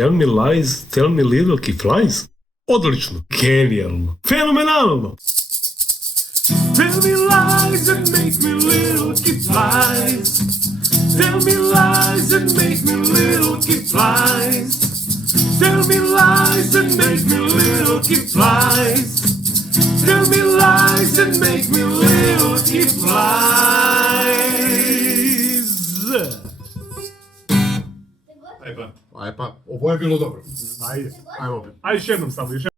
Tell me lies, tell me little key flies. Odlično, genijalno, fenomenalno. Tell me lies and make me little kid flies. Tell me lies and make me little kid flies. Tell me lies and make me little kid flies. Tell me lies and make me little kid flies. Aj pa, ovo je bilo dobro. Ajde, ajmo opet. Ajde, još jednom samo,